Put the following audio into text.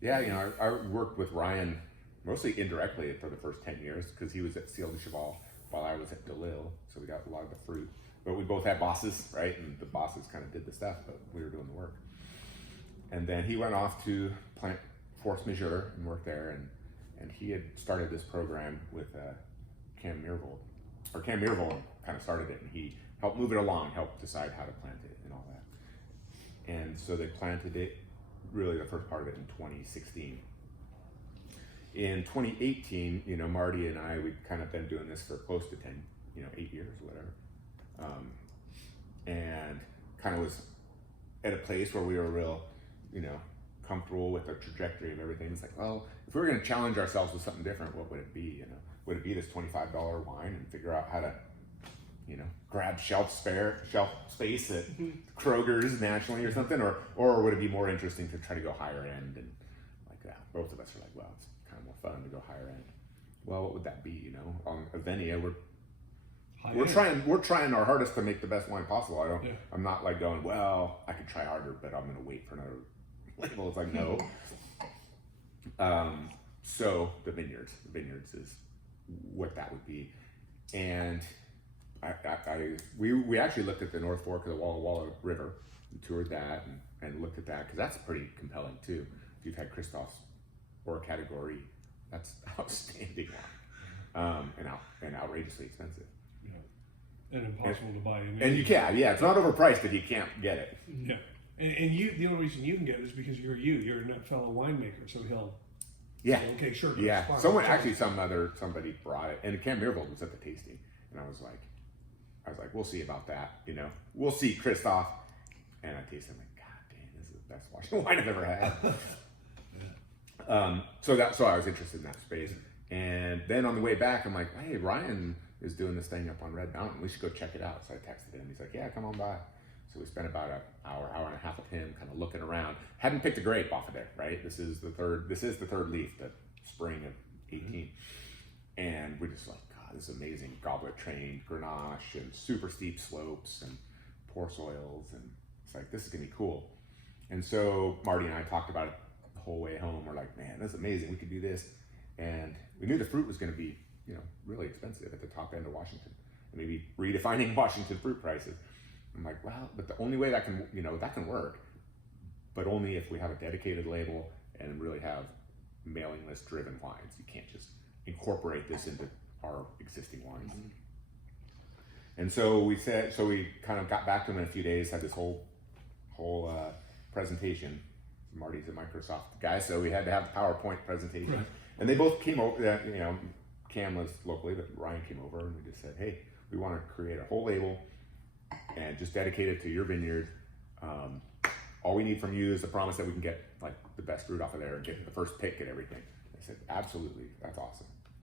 Yeah, I worked with Ryan mostly indirectly for the first 10 years because he was at Ciel de Cheval while I was at DeLille, so we got a lot of the fruit. But we both had bosses, right? And the bosses kind of did the stuff, but we were doing the work. And then he went off to plant Force Majeure and worked there, and he had started this program with Cam Mirvold kind of started it, and he helped move it along, helped decide how to plant it and all that. And so they planted it, really the first part of it, in 2016. In 2018, Marty and I, we'd kind of been doing this for close to 8 years or whatever. And kind of was at a place where we were real, comfortable with the trajectory of everything. It's like, well, if we were going to challenge ourselves with something different, what would it be? Would it be this $25 wine and figure out how to, grab shelf space at Kroger's nationally or something, or would it be more interesting to try to go higher end and like that? Both of us are like, well, it's kind of more fun to go higher end. Well, what would that be? On Avenia, we're trying our hardest to make the best wine possible. I'm not like going, well, I could try harder, but I'm going to wait for another label. It's like, no. So the vineyards is what that would be. And we actually looked at the North Fork of the Walla Walla River and toured that and looked at that, because that's pretty compelling too. If you've had Christoph's or category, that's outstanding wine, and outrageously expensive. And impossible to buy. And you can't, it's not overpriced, but you can't get it. Yeah, and the only reason you can get it is because you're a fellow winemaker, so he'll. Yeah. Okay, sure. Yeah. Somebody brought it, and Cam Mirvold was at the tasting, and I was like, we'll see about that. We'll see Christoph, and I tasted. I'm like, God dang, this is the best wine I've ever had. So I was interested in that space, and then on the way back, I'm like, hey, Ryan is doing this thing up on Red Mountain. We should go check it out. So I texted him. He's like, yeah, come on by. So we spent about an hour and a half with him, kind of looking around. Hadn't picked a grape off of there, right? This is the third leaf, the spring of 18. And we're just like, God, this is amazing. Goblet trained Grenache and super steep slopes and poor soils. And it's like, this is gonna be cool. And so Marty and I talked about it the whole way home. We're like, man, this is amazing. We could do this. And we knew the fruit was gonna be, really expensive at the top end of Washington. Maybe redefining Washington fruit prices. I'm like, well, but the only way that can work, but only if we have a dedicated label and really have mailing list driven wines. You can't just incorporate this into our existing wines. Mm-hmm. And so we kind of got back to them in a few days, had this whole presentation. Marty's a Microsoft guy, so we had to have a PowerPoint presentation. Right. And they both came over, Cam was locally, but Ryan came over, and we just said, hey, we want to create a whole label and just dedicate it to your vineyard. All we need from you is the promise that we can get like the best fruit off of there and get the first pick and everything. I said, absolutely, that's awesome.